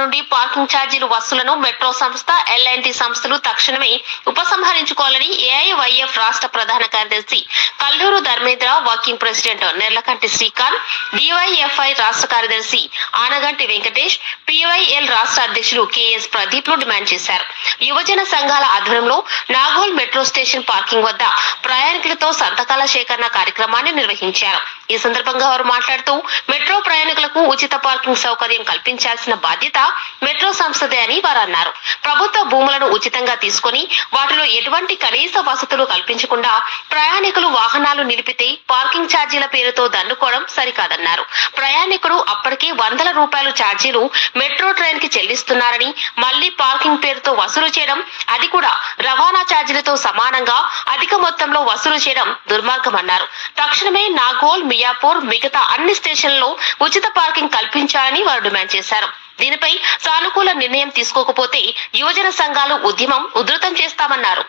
నుండి పార్కింగ్ ఛార్జీలు వసూలను మెట్రో సంస్థ ఎల్ఎన్టీ సంస్థలు తక్షణమే ఉపసంహరించుకోవాలని ఏఐవైఎఫ్ రాష్ట్ర ప్రధాన కార్యదర్శి కల్లూరు ధర్మేంద్ర, వర్కింగ్ ప్రెసిడెంట్ నెర్లకంటి శ్రీకాంత్, డివైఎఫ్ఐ రాష్ట్ర కార్యదర్శి ఆనగంటి వెంకటేష్, పివైఎల్ రాష్ట్ర అధ్యక్షులు కెఎస్ ప్రదీప్ లు డిమాండ్ చేశారు. యువజన సంఘాల ఆధ్వర్యంలో నాగోల్ మెట్రో స్టేషన్ పార్కింగ్ వద్ద ప్రయాణికులతో సంతకాల సేకరణ కార్యక్రమాన్ని నిర్వహించారు. ఈ సందర్భంగా వారు మాట్లాడుతూ మెట్రో ప్రయాణికులకు ఉచిత పార్కింగ్ సౌకర్యం కల్పించాల్సిన బాధ్యత మెట్రో సంస్థదే అని వారు అన్నారు. ప్రభుత్వ భూములను ఉచితంగా తీసుకుని వాటిలో ఎటువంటి కనీస వసతులు కల్పించకుండా ప్రయాణికులు వాహనాలు నిలిపితే పార్కింగ్ ఛార్జీల పేరుతో దండుకోవడం సరికాదన్నారు. ప్రయాణికుడు అప్పటికే వందల రూపాయలు ఛార్జీలు మెట్రో ట్రైన్ కి చెల్లిస్తున్నారని మళ్లీ పార్కింగ్ పేరుతో వసూలు చేయడం, అది కూడా రవాణా ఛార్జీలతో సమానంగా అధిక మొత్తంలో వసూలు చేయడం దుర్మార్గమన్నారు. తక్షణమే నాగోల్, మియాపూర్ మిగతా అన్ని స్టేషన్లలో ఉచిత పార్కింగ్ కల్పించాలని వారు డిమాండ్ చేశారు. దీనిపై సానుకూల నిర్ణయం తీసుకోకపోతే యువజన సంఘాలు ఉద్యమం ఉధృతం చేస్తామన్నారు.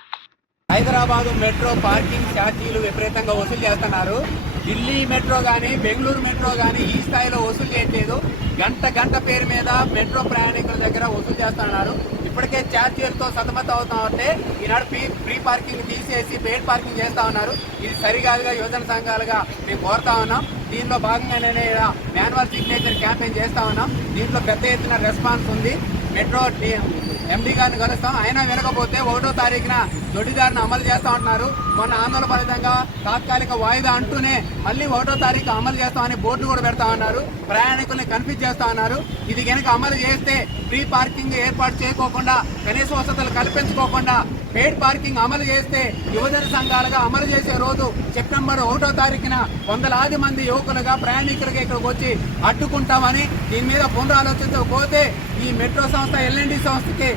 హైదరాబాద్ మెట్రో పార్కింగ్ ఛార్జీలు విపరీతంగా వసూలు చేస్తున్నారు. ఢిల్లీ మెట్రో గానీ, బెంగళూరు మెట్రో గానీ ఈ స్థాయిలో వసూలు చేయట్లేదు. గంట పేరు మీద మెట్రో ప్రయాణికుల దగ్గర వసూలు చేస్తున్నారు. ఇప్పటికే ఛార్జీలతో సతమతం అవుతా ఉంటే ఈనాడు ఫ్రీ పార్కింగ్ తీసేసి పెయిడ్ పార్కింగ్ చేస్తా ఉన్నారు. ఇది సరికాదుగా యువజన సంఘాలుగా మేము కోరుతా ఉన్నాం. దీనిలో భాగంగానే మాన్యువల్ సిగ్నేచర్ క్యాంపెయిన్ చేస్తా ఉన్నాం. దీంట్లో పెద్ద ఎత్తున రెస్పాన్స్ ఉంది. మెట్రో ఎండీ గారిని కలుస్తాం. అయినా వినకపోతే 1వ తారీఖున దొడ్డిదారిని అమలు చేస్తా ఉంటున్నారు. మొన్న ఆందోళన ఫలితంగా తాత్కాలిక వాయిదా అంటూనే మళ్ళీ 1వ తారీఖు అమలు చేస్తామని బోర్డు కూడా పెడతా ఉన్నారు. ప్రయాణికుల్ని కన్ఫ్యూజ్ చేస్తా ఉన్నారు. ఇది కనుక అమలు చేస్తే ఫ్రీ పార్కింగ్ ఏర్పాటు చేయకోకుండా, కనీస వసతులు కల్పించుకోకుండా పెయిడ్ పార్కింగ్ అమలు చేస్తే యువజన సంఘాలుగా అమలు చేసే రోజు సెప్టెంబర్ 1వ తారీఖున వందలాది మంది యువకులుగా ప్రయాణికులుగా ఇక్కడికి వచ్చి అడ్డుకుంటామని, దీని మీద పునరాలోచించకపోతే ఈ మెట్రో సంస్థ ఎల్ఎన్టీ సంస్థకి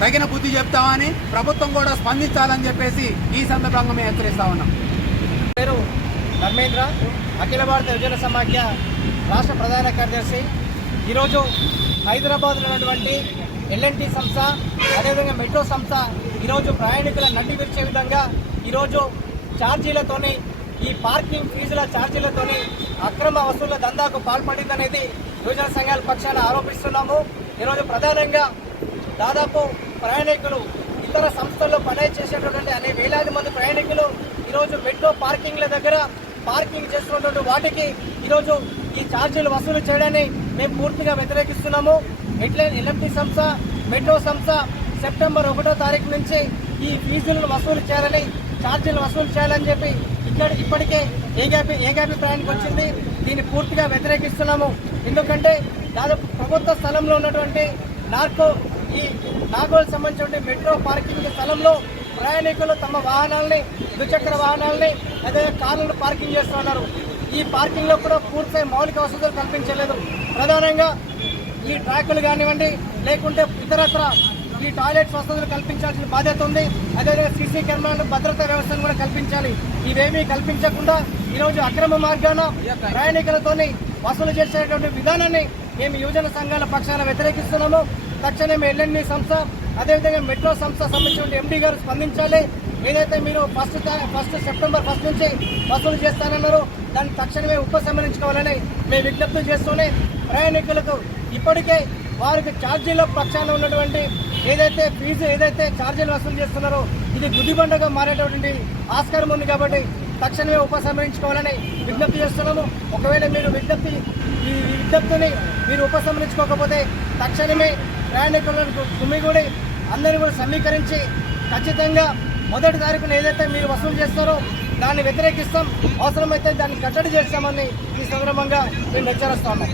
తగిన బుద్ధి చెప్తామని, ప్రభుత్వం కూడా స్పందించాలని చెప్పేసి ఈ సందర్భంగా మేము హెచ్చరిస్తా ఉన్నాం. పేరు ధర్మేంద్ర, అఖిల భారత యువజన సమాఖ్య రాష్ట్ర ప్రధాన కార్యదర్శి. ఈరోజు హైదరాబాద్లో ఉన్నటువంటి ఎల్ఎన్టీ సంస్థ, అదేవిధంగా మెట్రో సంస్థ ఈరోజు ప్రయాణికుల నడ్డి విరిచే విధంగా ఈరోజు ఛార్జీలతోని, ఈ పార్కింగ్ ఫీజుల ఛార్జీలతోని అక్రమ వసూళ్ల దందాకు పాల్పడిందనేది యువజన సంఘాల పక్షాన ఆరోపిస్తున్నాము. ఈరోజు ప్రధానంగా దాదాపు ప్రయాణికులు ఇతర సంస్థల్లో పనిచేసేటటువంటి అనే వేలాది మంది ప్రయాణికులు ఈరోజు మెట్రో పార్కింగ్ల దగ్గర పార్కింగ్ చేస్తున్నటువంటి వాటికి ఈరోజు ఈ ఛార్జీలు వసూలు చేయడాన్ని మేము పూర్తిగా వ్యతిరేకిస్తున్నాము. ఎల్ఎన్టీ సంస్థ, మెట్రో సంస్థ సెప్టెంబర్ 1వ తారీఖు నుంచి ఈ ఫీజులను వసూలు చేయాలని, ఛార్జీలు వసూలు చేయాలని చెప్పి ఇప్పటికే ఏకాభిప్రాయానికి వచ్చింది. దీన్ని పూర్తిగా వ్యతిరేకిస్తున్నాము. ఎందుకంటే దాదాపు ప్రభుత్వ స్థలంలో ఉన్నటువంటి ఈ నాగోల్ సంబంధించిన మెట్రో పార్కింగ్ స్థలంలో ప్రయాణికులు తమ వాహనాలని, ద్విచక్ర వాహనాలని, అదే కార్లను పార్కింగ్ చేస్తున్నారు. ఈ పార్కింగ్ లో కూడా పూర్తి మౌలిక వసతులు కల్పించలేదు. ప్రధానంగా ఈ ట్రాకులు కానివ్వండి, లేకుంటే ఇతరత్ర ఈ టాయిలెట్స్ వసతులు కల్పించాల్సిన బాధ్యత ఉంది. అదేవిధంగా సీసీ కెమెరాలు, భద్రతా వ్యవస్థను కూడా కల్పించాలి. ఇవేమీ కల్పించకుండా ఈరోజు అక్రమ మార్గాన ప్రయాణికులతోని వసూలు చేసేటువంటి విధానాన్ని మేము యువజన సంఘాల పక్షాన వ్యతిరేకిస్తున్నాము. తక్షణమే ఎల్ఎన్టీ సంస్థ, అదేవిధంగా మెట్రో సంస్థ సంబంధించిన ఎండీ గారు స్పందించాలి. ఏదైతే మీరు ఫస్ట్ సెప్టెంబర్ 1 నుంచి వసూలు చేస్తానన్నారో దాన్ని తక్షణమే ఉపసంహరించుకోవాలని మేము విజ్ఞప్తి చేస్తూనే, ప్రయాణికులకు ఇప్పటికే వారికి ఛార్జీల పక్షాన ఉన్నటువంటి ఏదైతే ఛార్జీలు వసూలు చేస్తున్నారో ఇది గుదిబండగా మారేటటువంటి ఆస్కారం ఉంది. కాబట్టి తక్షణమే ఉపసంహరించుకోవాలని విజ్ఞప్తి చేస్తున్నాము. ఒకవేళ మీరు ఈ విజ్ఞప్తిని మీరు ఉపసంహరించుకోకపోతే తక్షణమే ప్రయాణికులను గుమిగూడి అందరినీ కూడా సమీకరించి ఖచ్చితంగా 1వ తారీఖున ఏదైతే మీరు వసూలు చేస్తారో దాన్ని వ్యతిరేకిస్తాం. అవసరమైతే దాన్ని కట్టడి చేస్తామని ఈ సందర్భంగా మేము హెచ్చరిస్తా ఉన్నాం.